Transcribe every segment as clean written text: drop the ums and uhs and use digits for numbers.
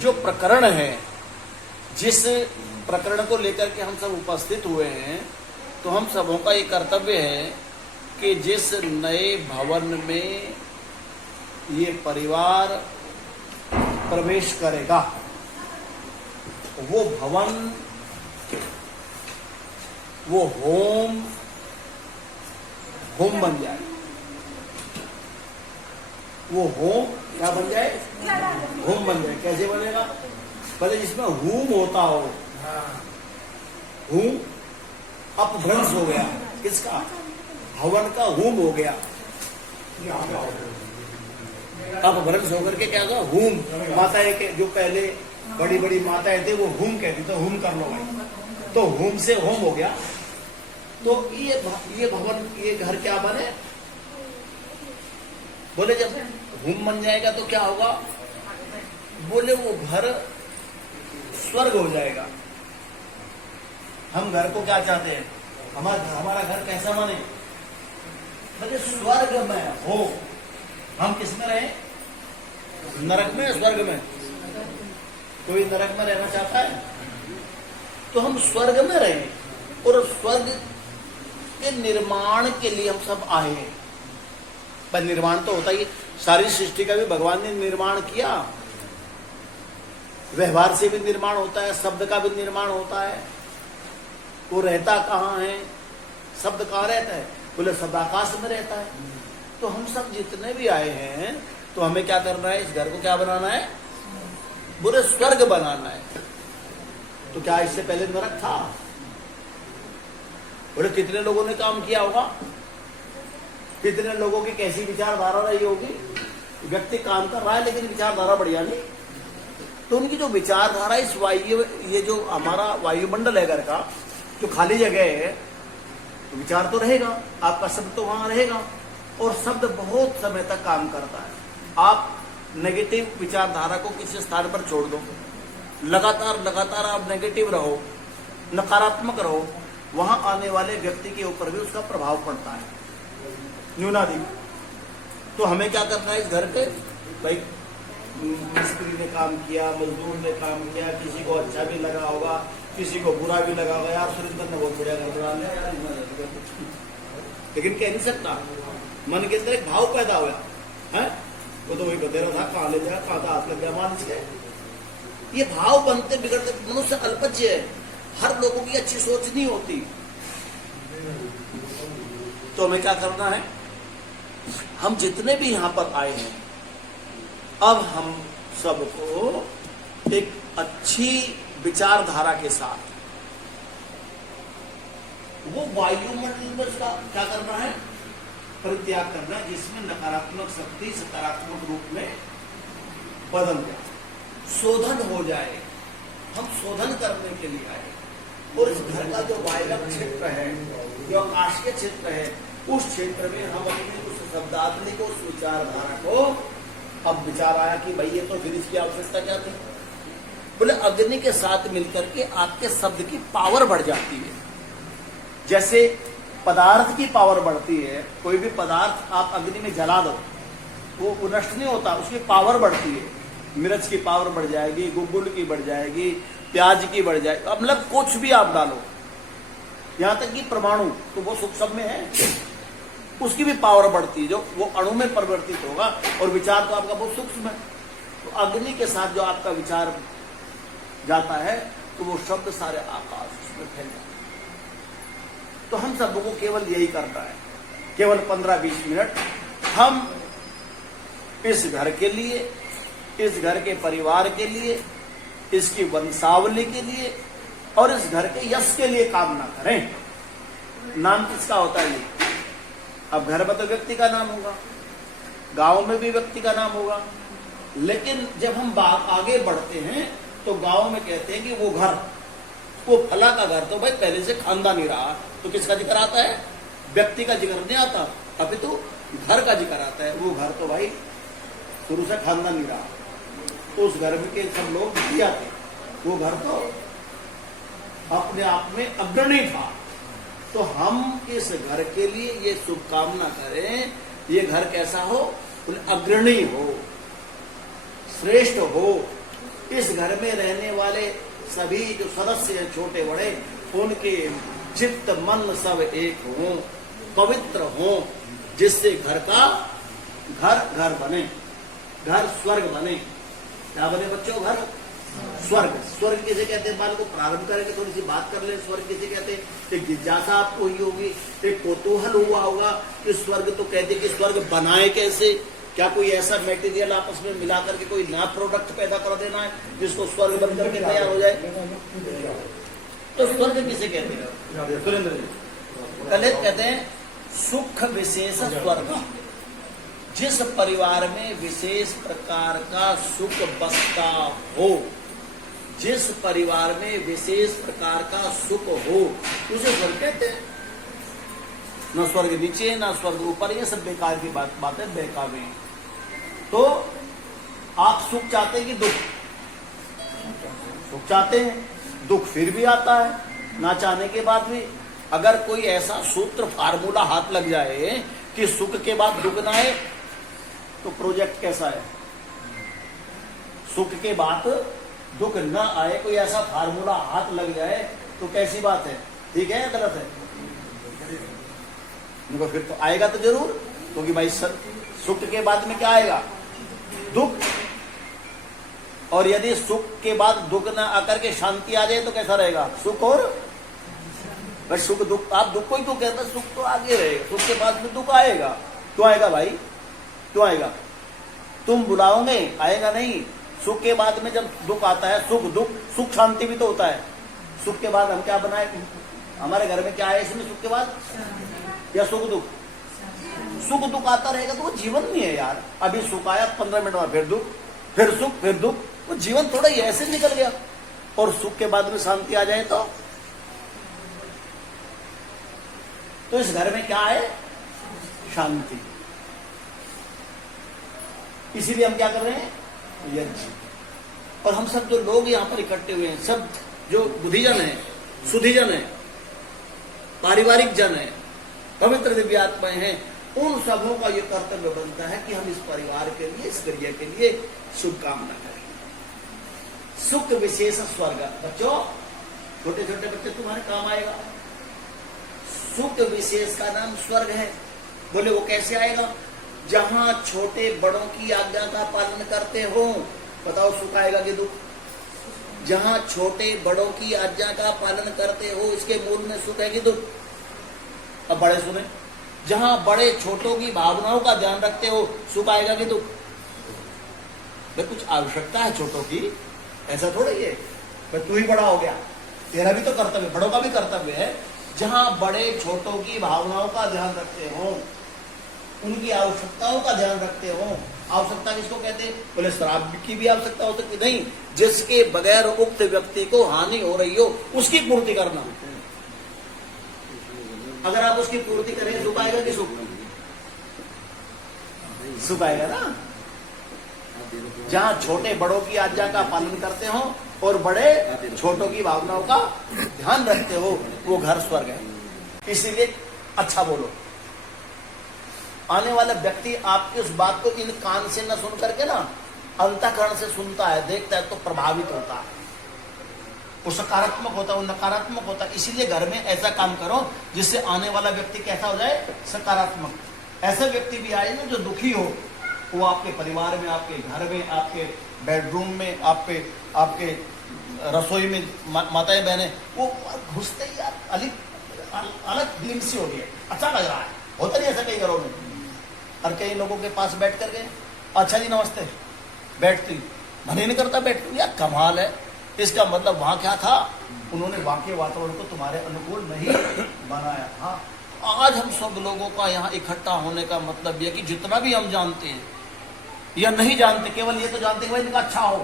जो प्रकरण है, जिस प्रकरण को लेकर के हम सब उपस्थित हुए हैं, तो हम सबों का ये कर्तव्य है कि जिस नए भवन में ये परिवार प्रवेश करेगा, वो भवन, वो होम बन जाए। वो होम क्या बन जाए? होम बन जाए। कैसे बनेगा? पहले जिसमें होम होता हो, होम अपभ्रंश हो गया, किसका? हवन का होम हो गया, अपभ्रंश होकर के क्या हुआ? होम। माताएं के जो पहले बड़ी बड़ी माताएं थे वो होम कहती, तो होम कर लो भाई, तो होम से होम हो गया। तो ये भवन, ये घर क्या बने? बोले जब होम बन जाएगा तो क्या होगा? बोले वो घर स्वर्ग हो जाएगा। हम घर को क्या चाहते हैं? हमारा घर कैसा बने? बोले स्वर्ग में हो। हम किस में रहे? नरक में, स्वर्ग में? कोई नरक में रहना चाहता है? तो हम स्वर्ग में रहे, और स्वर्ग के निर्माण के लिए हम सब आए हैं। पर निर्माण तो होता ही, सारी सृष्टि का भी भगवान ने निर्माण किया। व्यवहार से भी निर्माण होता है, शब्द का भी निर्माण होता है। वो रहता कहाँ है? शब्द कहाँ रहता है? बोले शब्द आकाश में रहता है। तो हम सब जितने भी आए हैं, तो हमें क्या करना है? इस घर को क्या बनाना है? बोले स्वर्ग बनाना है। तो क्या इससे पहले नरक था? बोले कितने लोगों ने काम किया होगा? कितने लोगों की कैसी विचारधारा रही होगी? व्यक्ति काम कर रहा है लेकिन विचारधारा बढ़िया नहीं। तो उनकी जो विचारधारा, इस वायु, ये जो हमारा वायुमंडल है घर का, जो खाली जगह है, तो विचार तो रहेगा, आपका शब्द तो वहां रहेगा, और शब्द बहुत समय तक काम करता है। आप नेगेटिव विचारधारा को किसी स्थान पर छोड़ दो, लगातार आप नेगेटिव रहो, नकारात्मक रहो, वहां आने वाले व्यक्ति के ऊपर भी उसका प्रभाव पड़ता है, न्यूनाधिक। तो हमें क्या करना है इस घर पे? भाई मिस्त्री ने काम किया, मजदूर ने काम किया, किसी को अच्छा भी लगा होगा, किसी को बुरा भी लगा होगा, यार सुरेंद्र ने बहुत बढ़िया घर बना लिया यार, लेकिन कह नहीं सकता। मन के अंदर एक भाव पैदा हुआ है, वो तो वही बता रहा था, कहाँ ले जाए, कहाँ था हाथ लग गया, मान इसके। ये भाव बनते बिगड़ते, मनुष्य अल्पज्य है, हर लोगों की अच्छी सोच नहीं होती। तो हमें क्या करना है? हम जितने भी यहां पर आए हैं, अब हम सबको एक अच्छी विचारधारा के साथ वो वायुमंडल में उसका क्या करना है? परित्याग करना है, जिसमें नकारात्मक शक्ति सकारात्मक रूप में बदल जाए, शोधन हो जाए। हम शोधन करने के लिए आए, और इस घर का जो वायव्य क्षेत्र है, जो आकाशीय क्षेत्र है, उस क्षेत्र में हम अपने उस शब्दावली को, उस विचारधारा को, अब विचार आया कि भाई ये तो फिर इसकी आवश्यकता क्या थी? बोले अग्नि के साथ मिलकर के आपके शब्द की पावर बढ़ जाती है। जैसे पदार्थ की पावर बढ़ती है, कोई भी पदार्थ आप अग्नि में जला दो, वो नष्ट नहीं होता, उसकी पावर बढ़ती है। मिर्च की पावर बढ़ जाएगी, गुग्गुल की बढ़ जाएगी, प्याज की बढ़ जाएगी, मतलब कुछ भी आप डालो, यहां तक कि परमाणु, तो वो सूक्ष्म में है, उसकी भी पावर बढ़ती है, जो वो अणु में परिवर्तित होगा, और विचार तो आपका बहुत सूक्ष्म है। तो अग्नि के साथ जो आपका विचार जाता है, तो वो शब्द सारे आकाश उसमें फैल जाते हैं। तो हम सबों को केवल यही करना है, केवल 15-20 मिनट हम इस घर के लिए, इस घर के परिवार के लिए, इसकी वंशावली के लिए, और इस घर के यश के लिए कामना करें। नाम किसका होता है? अब घर में तो व्यक्ति का नाम होगा, गांव में भी व्यक्ति का नाम होगा, लेकिन जब हम आगे बढ़ते हैं तो गांव में कहते हैं कि वो घर, वो फला का घर तो भाई पहले से खानदानी रहा, तो किसका जिक्र आता है? व्यक्ति का जिक्र नहीं आता, अभी तो घर का जिक्र आता है। वो घर तो भाई शुरू से खानदानी रहा, तो उस घर के सब लोग दिया थे, वो घर तो अपने आप में अग्रणी था। तो हम इस घर के लिए ये शुभकामना करें, ये घर कैसा हो? अग्रणी हो, श्रेष्ठ हो, इस घर में रहने वाले सभी जो सदस्य हैं छोटे बड़े, उनके चित्त मन सब एक हों, पवित्र हों, जिससे घर का घर बने, घर स्वर्ग बने। क्या बने बच्चों? घर स्वर्ग। स्वर्ग किसे कहते हैं? बाल को प्रारंभ करेंगे, थोड़ी सी बात कर ले। स्वर्ग किसे कहते हैं? एक जिज्ञासा आपको हुई होगी, एक कौतूहल हुआ होगा कि स्वर्ग तो कहते कि स्वर्ग बनाए कैसे? क्या कोई ऐसा मटेरियल आपस में मिला करके कोई नया प्रोडक्ट पैदा कर देना है जिसको स्वर्ग बन करके तैयार हो जाए? तो स्वर्ग किसे कहते हैं? सुरेंद्र जी कहते हैं सुख विशेष स्वर्ग। जिस परिवार में विशेष प्रकार का सुख बसता हो, जिस परिवार में विशेष प्रकार का सुख हो, उसे स्वर्ग कहते हैं। न स्वर्ग नीचे न स्वर्ग ऊपर, ये सब बेकार की बातें बेकाबी। तो आप सुख चाहते हैं कि दुख? सुख चाहते हैं, दुख फिर भी आता है ना चाहने के बाद भी। अगर कोई ऐसा सूत्र फार्मूला हाथ लग जाए कि सुख के बाद दुख ना आए, तो प्रोजेक्ट कैसा है? सुख के बाद दुख न आए, कोई ऐसा फार्मूला हाथ लग जाए तो कैसी बात है? ठीक है या गलत है? फिर तो आएगा तो जरूर, क्योंकि भाई सुख के बाद में क्या आएगा? दुख। और यदि सुख के बाद दुख न आकर के शांति आ जाए तो कैसा रहेगा? सुख और भाई सुख दुख, आप दुख को ही तो कहते हैं, सुख तो आगे रहेगा, सुख के बाद में दुख आएगा। क्यों आएगा भाई? क्यों आएगा? तुम बुलाओगे, आएगा नहीं। सुख के बाद में जब दुख आता है, सुख दुख, सुख शांति भी तो होता है। सुख के बाद हम क्या बनाए? हमारे घर में क्या है इसमें सुख के बाद? या सुख दुख? सुख दुख आता रहेगा तो वो जीवन नहीं है यार। अभी सुख आया 15 मिनट में फिर दुख, फिर सुख, फिर दुख, वो जीवन थोड़ा ही ऐसे निकल गया। और सुख के बाद में शांति आ जाए तो इस घर में क्या है? शांति। इसीलिए हम क्या कर रहे हैं? यज्ञ। और हम सब जो लोग यहाँ पर इकट्ठे हुए हैं, सब जो बुद्धिजन हैं, सुधीजन हैं, पारिवारिक जन हैं, पवित्र दिव्य आत्माएं हैं, उन सबों का ये कर्तव्य बनता है कि हम इस परिवार के लिए, इस क्रिया के लिए शुभकामना करें। सुख विशेष स्वर्ग। बच्चों, छोटे छोटे बच्चे तुम्हारे काम आएगा। सुख विशेष का नाम स्वर्ग है। बोले वो कैसे आएगा? जहां छोटे बड़ों की आज्ञा का पालन करते हो। बताओ सुख आएगा कि दुख? जहां छोटे बड़ों की आज्ञा का पालन करते हो, इसके मूल में सुख है कि दुख? अब बड़े सुने, जहां बड़े छोटों की भावनाओं का ध्यान रखते हो, सुख आएगा कि दुख? भाई कुछ आवश्यकता है छोटों की, ऐसा थोड़ा ही है भाई तू ही बड़ा हो गया, तेरा भी तो कर्तव्य, बड़ों का भी कर्तव्य है। जहां बड़े छोटों की भावनाओं का ध्यान रखते हो, उनकी आवश्यकताओं का ध्यान रखते हो। आवश्यकता किसको कहते हैं? बोले शराब की भी आवश्यकता हो सकती नहीं, जिसके बगैर उक्त व्यक्ति को हानि हो रही हो उसकी पूर्ति करना। अगर आप उसकी पूर्ति करें, सुख आएगा कि सुख? सुख आएगा ना। जहां छोटे बड़ों की आज्ञा का पालन करते हो और बड़े छोटों की भावनाओं का ध्यान रखते हो, वो घर स्वर्ग है। इसीलिए अच्छा बोलो। आने वाला व्यक्ति आपकी उस बात को इन कान से न सुन करके ना अंतःकरण से सुनता है, देखता है, तो प्रभावित होता है। वो सकारात्मक होता है, वो नकारात्मक होता है। इसीलिए घर में ऐसा काम करो जिससे आने वाला व्यक्ति कैसा हो जाए? सकारात्मक। ऐसा व्यक्ति भी आए ना जो दुखी हो, वो आपके परिवार में, आपके घर में, आपके बेडरूम में, आपके रसोई में माताएं बहनें, वो घुसते ही यार अलग फीलिंग सी हो रही है, अच्छा लग रहा है। होता नहीं ऐसा कई घरों में? और कई लोगों के पास बैठ करके, अच्छा जी नमस्ते, बैठती, मन ही नहीं करता बैठ, यार कमाल है। इसका मतलब वहां क्या था? उन्होंने वहां के वातावरण को तुम्हारे अनुकूल नहीं बनाया। हाँ, आज हम सब लोगों का यहाँ इकट्ठा होने का मतलब यह कि जितना भी हम जानते हैं या नहीं जानते, केवल ये तो जानते हैं भाई इनका अच्छा हो,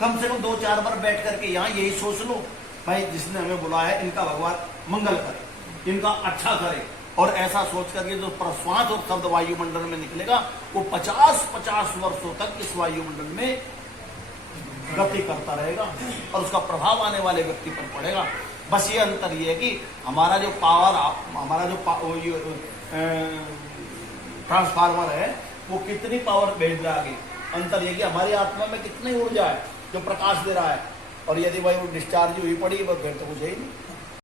कम से कम 2-4 बार बैठ करके यहाँ यही सोच लो भाई जिसने हमें बुलाया है इनका भगवान मंगल करे, इनका अच्छा करे। और ऐसा सोच करके जो प्रश्वास और शब्द वायुमंडल में निकलेगा वो 50-50 वर्षों तक इस वायुमंडल में गति करता रहेगा और उसका प्रभाव आने वाले व्यक्ति पर पड़ेगा। बस ये अंतर ये है कि हमारा जो पावर, हमारा जो ट्रांसफार्मर है वो कितनी पावर भेज रहा है आगे। अंतर ये कि हमारी आत्मा में कितनी ऊर्जा है जो प्रकाश दे रहा है। और यदि भाई वो डिस्चार्ज हुई पड़ी, वो फिर तो कुछ है ही नहीं।